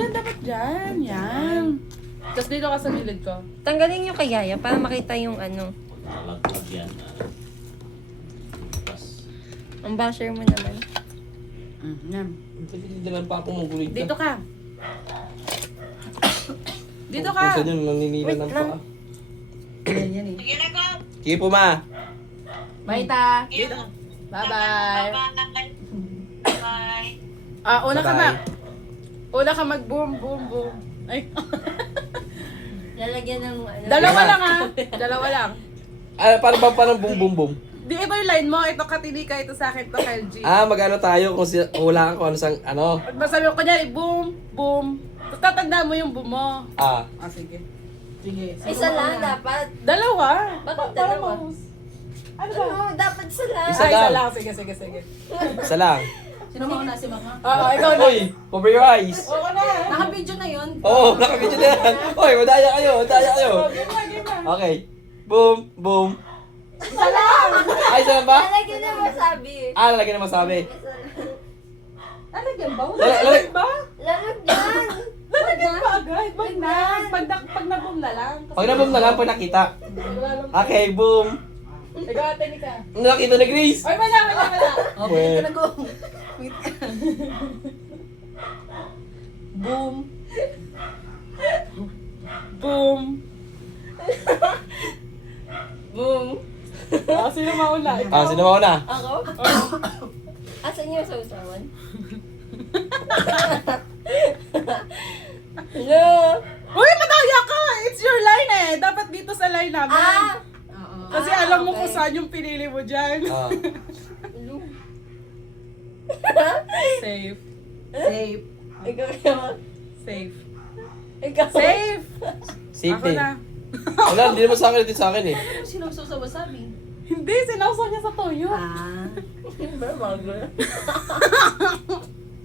Diyan, dapat dyan. Yan. Tapos dito ka sa gilid ko. Tanggalin nyo kay Yaya para makita yung ano. Nalaglag yan. Ang basher mo naman. Yan. Hindi pa ako mong Dito ka. Dito ka. Kung saan yun, naninilan ng paa. Yan eh. Sige po, ma. Maita. Dito. Bye-bye. Una ka, Bye-bye. Mac. Una ka mag-boom, boom, boom. Ay. Lalagyan ng ano. Dalawa lang ha. Dalawa lang. Paano ba parang boom boom boom? Di ito yung line mo. Ito Katinika. Ito sa akin. Ito LG. Mag-ano tayo kung hulaan ko ano sang ano. Pag masabi ko kunyari, boom, boom. Tapos tatandaan mo yung boom mo. Sige. Sige. Isa lang dapat. Dalawa. Bakit Para dalawa? maus. Ano ba? Ano, dapat isa lang. Isa Isa lang. lang. Sige, sige, sige. Isa lang. Sino mauna si Mama? Oo, ikaw na. Uy, cover your eyes. Oo na. Naka-video na yun. Oo, nakabidyo na yan. Uy, madaya kayo, madaya kayo. Game na, game na. Okay. Boom, boom. Isa lang. Ay, isa lang ba? Lalagyan ng wasabi. Lalagyan na masabi. Lalagyan ba? Lalag- Lalagyan ba? Lalagyan. Lalagyan ba agad? Wag na. Pag na-boom na lang. Pag na-boom na lang, pag nakita. Okay, boom. Ikaw ate ni ka. Nakita na Grace. Ay, wala. Oh, pwede ka na go. Wait. Boom. Boom. Boom. Sino mauna? Ikaw? Sino mauna? Ako? Asan yung sausawan? Hello? Uy, madaya ka! It's your line eh. Dapat dito sa line namin. Oo. Kasi alam mo kung saan yung pinili mo dyan. Hello? Safe. Safe. Ikaw naman. Safe. Ikaw. Safe! Ako Safety. na. Wala, hindi naman sa akin, ito sa akin eh. Ano sinusok sa wasabi? Hindi, sinawsaw niya sa toyo. Bago.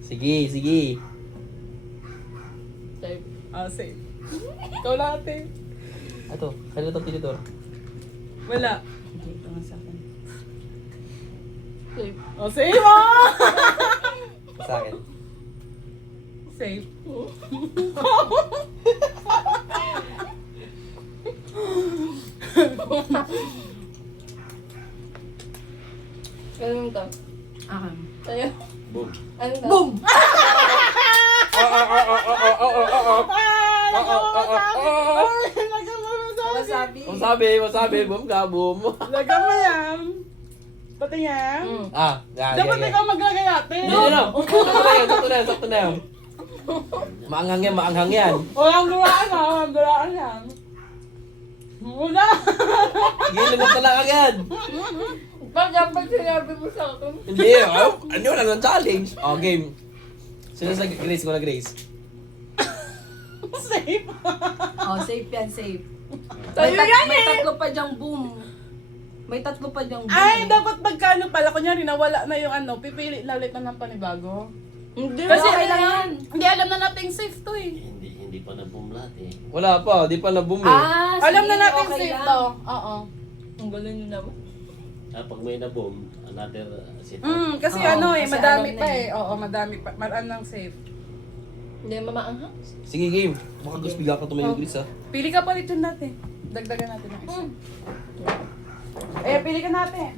Sige, sige. Safe. Safe. Ikaw lang ate. Ato, kanina itong tinidor. Wala. Okay, ito nga sa akin. Safe. Safe ah! Sa akin. Safe. Anong to? Akin. Sa'yo? Boom. Anong to? Boom! Lagyan mo wasabi. Wasabi. Masabi, boom ka, boom. Lagyan mo yan. Pati yan. Yan, Dapat yan, ikaw maglagay ate. Hindi, no. Sakto na yan. Maanghang yan, maanghang yan. Walang duraan ha. Walang duraan yan. Wala. Gilin mo lang agad. Pag sinabi mo sa akin. Hindi, ano na ng challenge. Game. Sino sa Grace ko na Grace? Safe. Oh, safe yan, safe. Tayo yan May eh. tatlo pa dyang boom. May tatlo pa dyang boom. Ay, dapat magkano pala. Kunyari, nawala na yung ano, pipili na ulit na ng panibago. Hindi. Kasi okay lang yan. Hindi alam na natin safe to eh. Hindi pa na-boom lahat eh. Wala pa, di pa na-boom eh. Alam na sige, natin okay safe lang. to. Oo. Ang galing nyo naman. Pag may na-boom, another set. Kasi Oo, ano eh, kasi madami alam pa na eh. Oo, madami pa. Maran ng safe. Hindi mamaanghang. Sige, game. Baka gusto bigla ka tumayo Grace ha. Pili ka pa ulit yun natin. Dagdagan natin ng isa. Pili ka natin.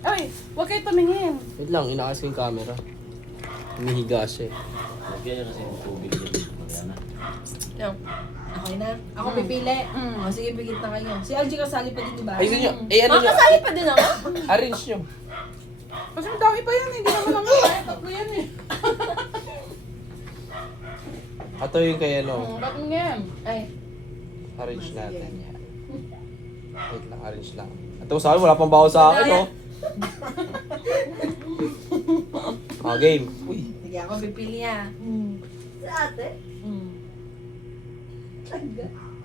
Ay, huwag kayo tumingin. Wait lang, inaayos ko yung camera. Humihiga siya eh. Lagyan niya kasi yung tubig dyan. Magana. No. Okay na. Ako pipili. Oh, sige, bigit na kayo. Si LG kasali pa din, di ba? Ayusin nyo. Ano nyo? Kasali pa din ako. Arrange nyo. Kasi madami pa yan eh. Hindi naman naman kaya. Tatlo yan eh. Ato yung kay ano. Ba't mo yan? Ay. Arrange natin yan. Wait lang, arrange lang. Ito sa akin, wala pang bawas sa akin, oh. Game. Uy. Sige, ako pipili ah. Sa ate?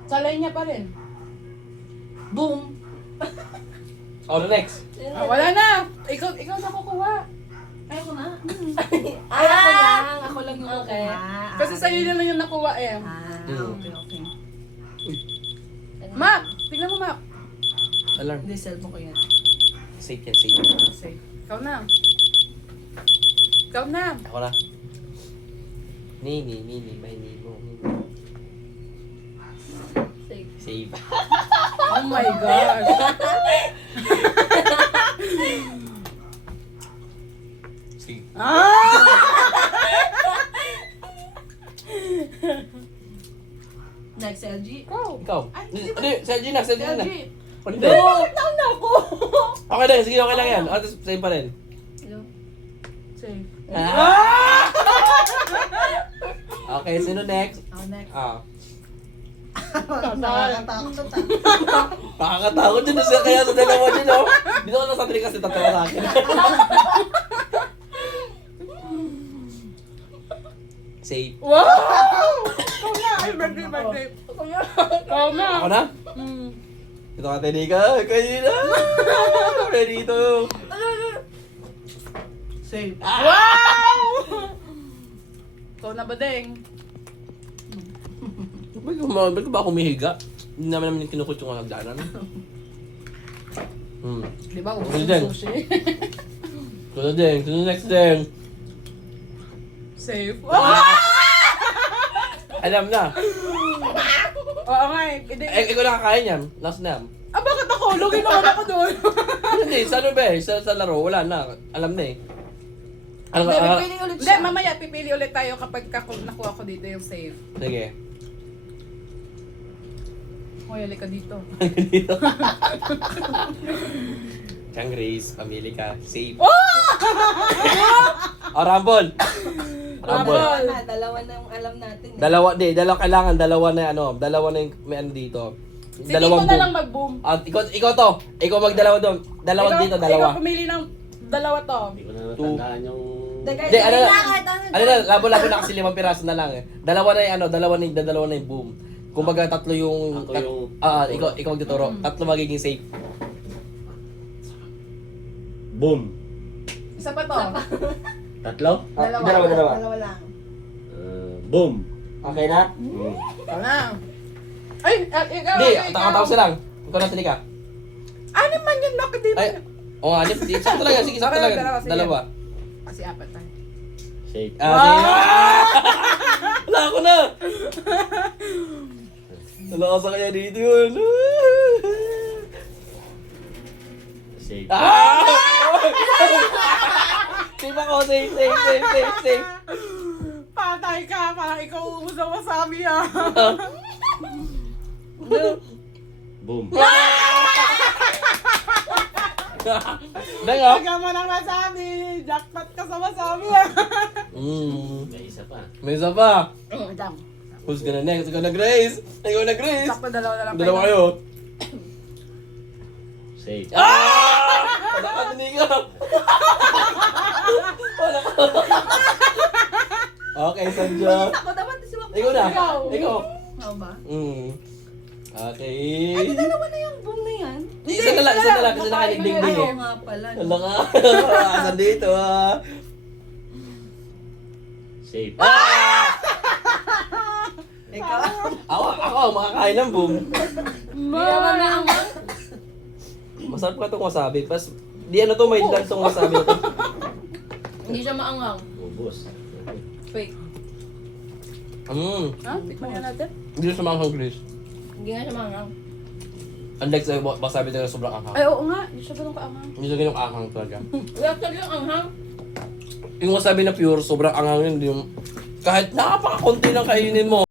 Sa line niya pa rin. Boom! Oh, next. Wala na. Ikaw na kukuha. Ayoko na. Ay, ako lang. Ako lang yung Okay. kukuha. Kasi sa'yo na lang yung nakuha eh. Okay. Mac! Tignan mo, Mac. Alarm. Hindi, cellphone ko yan. Safe yan, safe. Safe. Ikaw na. Ikaw na. Ako na. Nini, may Nemo. Safe. Save. Oh my gosh. Save. Next, LG. Ikaw. Ay, Ano yun? Sa Gina, sa Gina. LG. Ano No, din? down na ako. Okay lang, sige, okay lang yan. O, tapos save pa rin. Hello? Safe. Okay, sino next? Ako next. Nakakatakot. Nakakatakot yun. Kaya sa dalawa dyan, no? Dito ko na sa kasi tatawa sa akin. Save. Wow! Ikaw na. Ay, birthday. Ikaw na. Ako na? Mm. Ito ka, Tenika. Kayo na. Ready to. Safe. Wow! Ikaw na ba, Deng? Ba't ba ako humihiga? Hindi naman yung kinukot yung hagdanan. Di ba? Ano din? Sushi. Sunod din. Sunod next din. Safe. Alam na. Oo nga eh. Hindi. Ikaw nakakain yan. Last na. Ah, bakit ako? Lugin naman ako doon. Hindi, sa ano ba eh? Sa laro, wala na. Alam na eh. Alam Hindi, ka, pipili ulit Hindi, siya. mamaya pipili ulit tayo kapag nakuha ko dito yung save. sige. Hoy, halika dito. Dito. Chang Race, pamili ka. Safe. Oh, Rumble. Rumble. Rumble. Dalawa na yung alam natin. Dalawa kailangan, dalawa na yung may ano dito. Sige mo na lang mag-boom. Ikaw to. Ikaw magdalawa doon. Dalawa dito, dalawa. Ikaw pumili ng dalawa to. Hindi ko na natandaan yung... Hindi, ano na, labo-labo na kasi 5 piraso na lang eh. Dalawa na yung boom. Kumbaga tatlo yung... Ako yung... ikaw magtuturo. Tatlo magiging safe. Boom! Isa pa to. Tatlo? Dalawa. Dalawa lang. Boom! Okay na? Ikaw na. Ay, ikaw. Hindi, ikaw. tapos na lang. Ikaw na sili ka. Ano man yun? Bakit di Ay, oo nga, hindi. Sakto lang yan. Sige, sakto lang yan. Dalawa, sige. Dalawa. Kasi apat tayo. Shake. Sige. Wala ako na. Wala ka sa kaya dito yun. Shake. Safe ako, safe. Patay ka. Parang ikaw umus ng wasabi ah. Boom! Dang ah. Taga mo ng wasabi. Jackpot ka sa wasabi ah. May isa pa. May isa pa. Madam. Who's gonna next? Ikaw na Grace. Ikaw na Grace. Sakto dalawa na lang. Dalawa kayo. Shake. Wala ka, Tenika. Wala ka. Okay, Sandra. Ako dapat si Wak. Ikaw na. Ikaw. Ikaw. Ako ba? Okay. Ay, dalawa na yung boom na yan. Isa na lang, kasi nakaligding Ay, din oo eh. nga pala. no? Wala ka. Asan dito ah. Shake. Ikaw. Ako, makakain ng boom. Hindi naman na ang Masarap ka itong wasabi. Pas, di ano to, may lang itong wasabi na to. Hindi siya maanghang. Ubus. Fake. Ha? Tikman nga natin. Hindi siya manghang Grace. Hindi nga siya maanghang. Unlike sa wasabi talaga sobrang anghang. Ay, oo nga. Hindi siya ganun kaangang. Hindi siya ganyung anghang talaga. Wala ka yung anghang. Yung wasabi na pure, sobrang anghang yun. Kahit napaka-konti lang kainin mo.